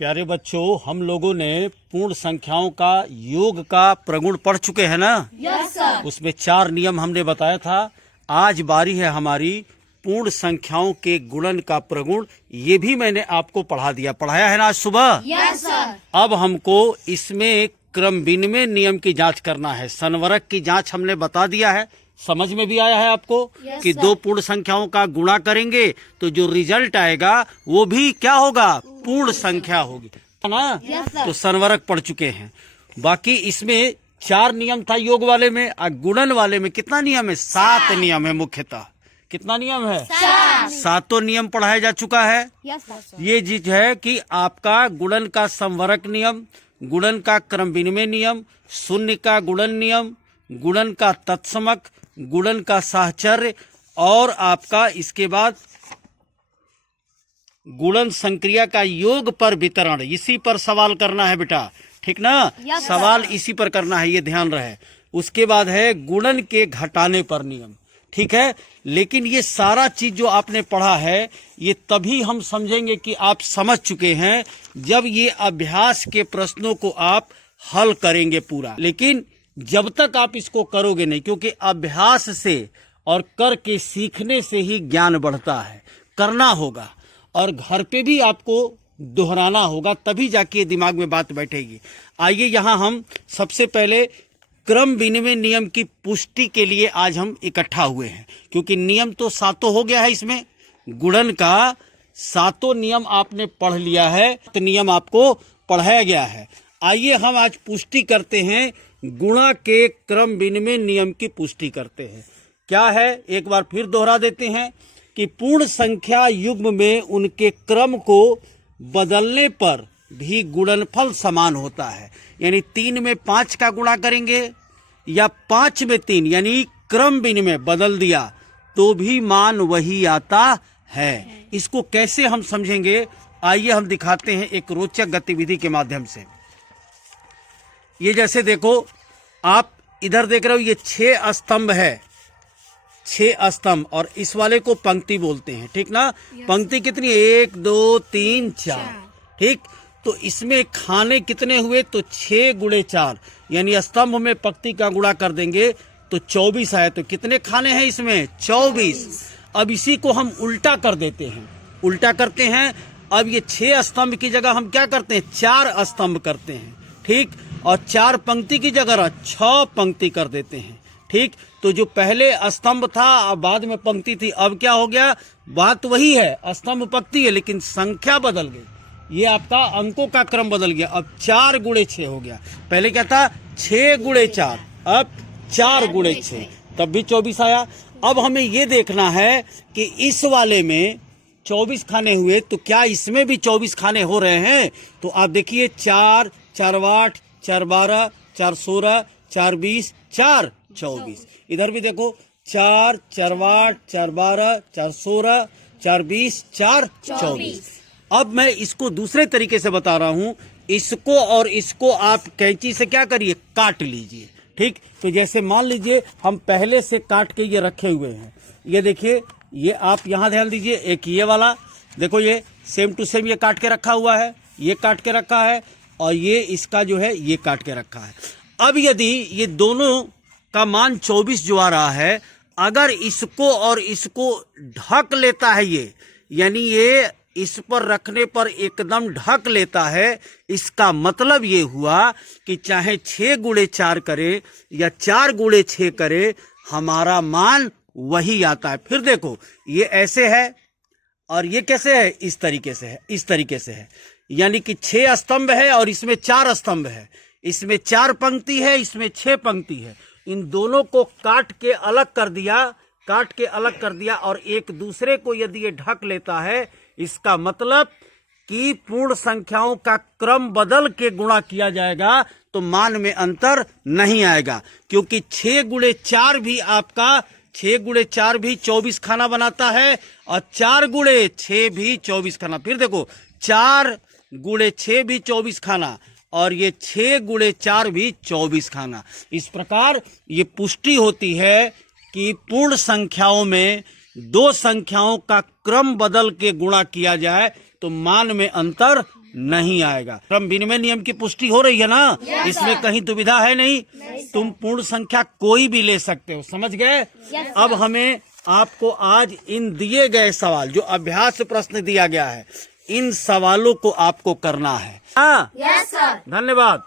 प्यारे बच्चों, हम लोगों ने पूर्ण संख्याओं का योग का प्रगुण पढ़ चुके हैं ना। Yes sir. उसमें 4 नियम हमने बताया था। आज बारी है हमारी पूर्ण संख्याओं के गुणन का प्रगुण। ये भी मैंने आपको पढ़ाया है ना आज सुबह। Yes sir. अब हमको इसमें क्रम विनिमय नियम की जांच करना है। संवरक की जांच हमने बता दिया है, समझ में भी आया है आपको कि sir. 2 पूर्ण संख्याओं का गुणा करेंगे तो जो रिजल्ट आएगा वो भी क्या होगा, पूर्ण संख्या होगी, है ना। तो संवरक पढ़ चुके हैं। बाकी इसमें 4 नियम था योग वाले में, और गुणन वाले में कितना नियम है? 7 नियम है मुख्यतः। कितना नियम है? 7 नियम पढ़ाया जा चुका है। ये चीज है कि आपका गुणन का संवरक नियम, गुणन का क्रम विनिमय नियम, शून्य का गुणन नियम, गुणन का तत्समक, गुणन का साहचर्य, और आपका इसके बाद गुणन संक्रिया का योग पर वितरण। इसी पर सवाल करना है बेटा, ठीक ना। सवाल इसी पर करना है, ये ध्यान रहे। उसके बाद है गुणन के घटाने पर नियम, ठीक है। लेकिन ये सारा चीज जो आपने पढ़ा है, ये तभी हम समझेंगे कि आप समझ चुके हैं जब ये अभ्यास के प्रश्नों को आप हल करेंगे पूरा। लेकिन जब तक आप इसको करोगे नहीं, क्योंकि अभ्यास से और करके सीखने से ही ज्ञान बढ़ता है। करना होगा और घर पे भी आपको दोहराना होगा, तभी जाके दिमाग में बात बैठेगी। आइए यहाँ हम सबसे पहले क्रम विनिमय नियम की पुष्टि के लिए आज हम इकट्ठा हुए हैं, क्योंकि नियम तो 7 हो गया है। इसमें गुणन का 7 नियम आपने पढ़ लिया है, तो नियम आपको पढ़ाया गया है। आइए हम आज पुष्टि करते हैं, गुणा के क्रम विनिमय नियम की पुष्टि करते हैं। क्या है, एक बार फिर दोहरा देते हैं कि पूर्ण संख्या युग्म में उनके क्रम को बदलने पर भी गुणनफल समान होता है। यानी 3 में 5 का गुणा करेंगे या 5 में 3, यानी क्रम विनिमय बदल दिया तो भी मान वही आता है। इसको कैसे हम समझेंगे, आइए हम दिखाते हैं एक रोचक गतिविधि के माध्यम से। ये जैसे देखो, आप इधर देख रहे हो, ये 6 स्तंभ है, 6 स्तंभ, और इस वाले को पंक्ति बोलते हैं, ठीक ना। पंक्ति कितनी? 1 2 3 4, ठीक। तो इसमें खाने कितने हुए? तो 6 गुणे 4, यानी स्तंभ में पंक्ति का गुणा कर देंगे तो 24 आए। तो कितने खाने हैं इसमें? 24। अब इसी को हम उल्टा कर देते हैं, उल्टा करते हैं। अब ये 6 स्तंभ की जगह हम क्या करते हैं? 4 स्तंभ करते हैं, ठीक। और 4 पंक्ति की जगह 6 पंक्ति कर देते हैं, ठीक। तो जो पहले स्तंभ था और बाद में पंक्ति थी, अब क्या हो गया? बात वही है, स्तंभ पंक्ति है, लेकिन संख्या बदल गई। ये आपका अंकों का क्रम बदल गया। अब 4 गुणे 6 हो गया। पहले क्या था? 6 गुणे 4, अब 4 गुणे 6, तब भी 24 आया। अब हमें ये देखना है कि इस वाले में 24 खाने हुए, तो क्या इसमें भी 24 खाने हो रहे हैं? तो आप देखिए, 4 4 8 4 12 4 16 4 20 4 24। इधर भी देखो, 4 4 8 4 12 4 16 4 20 4 24। अब मैं इसको दूसरे तरीके से बता रहा हूं। इसको और इसको आप कैंची से क्या करिए? काट लीजिए, ठीक। तो जैसे मान लीजिए हम पहले से काट के ये रखे हुए हैं, ये देखिए, ये आप यहां ध्यान दीजिए। एक ये वाला देखो, ये सेम टू सेम ये काट के रखा हुआ है, ये काट के रखा है, और ये इसका जो है ये काट के रखा है। अब यदि ये दोनों का मान 24 जो आ रहा है, अगर इसको और इसको ढक लेता है ये, यानी ये इस पर रखने पर एकदम ढक लेता है, इसका मतलब ये हुआ कि चाहे 6 गुणे 4 करे या 4 गुणे 6 करे, हमारा मान वही आता है। फिर देखो, ये ऐसे है और ये कैसे है? इस तरीके से है, इस तरीके से है। यानी कि 6 स्तंभ है और इसमें 4 स्तंभ है, इसमें 4 पंक्ति है, इसमें 6 पंक्ति है। इन दोनों को काट के अलग कर दिया, काट के अलग कर दिया, और एक दूसरे को यदि ये ढक लेता है, इसका मतलब कि पूर्ण संख्याओं का क्रम बदल के गुणा किया जाएगा तो मान में अंतर नहीं आएगा। क्योंकि 6 गुणे 4 भी आपका 6 गुणे 4 भी 24 खाना बनाता है, और 4 गुणे 6 भी 24 खाना। फिर देखो, 4 गुणे 6 भी 24 खाना, और ये 6 गुणे 4 भी 24 खाना। इस प्रकार ये पुष्टि होती है कि पूर्ण संख्याओं में 2 संख्याओं का क्रम बदल के गुणा किया जाए तो मान में अंतर नहीं आएगा। क्रम विनिमय नियम की पुष्टि हो रही है ना? इसमें कहीं दुविधा है नहीं। तुम पूर्ण संख्या कोई भी ले सकते हो, समझ गए? अब हमें आपको आज इन दिए गए सवाल, जो अभ्यास प्रश्न दिया गया है, इन सवालों को आपको करना है। हाँ, धन्यवाद।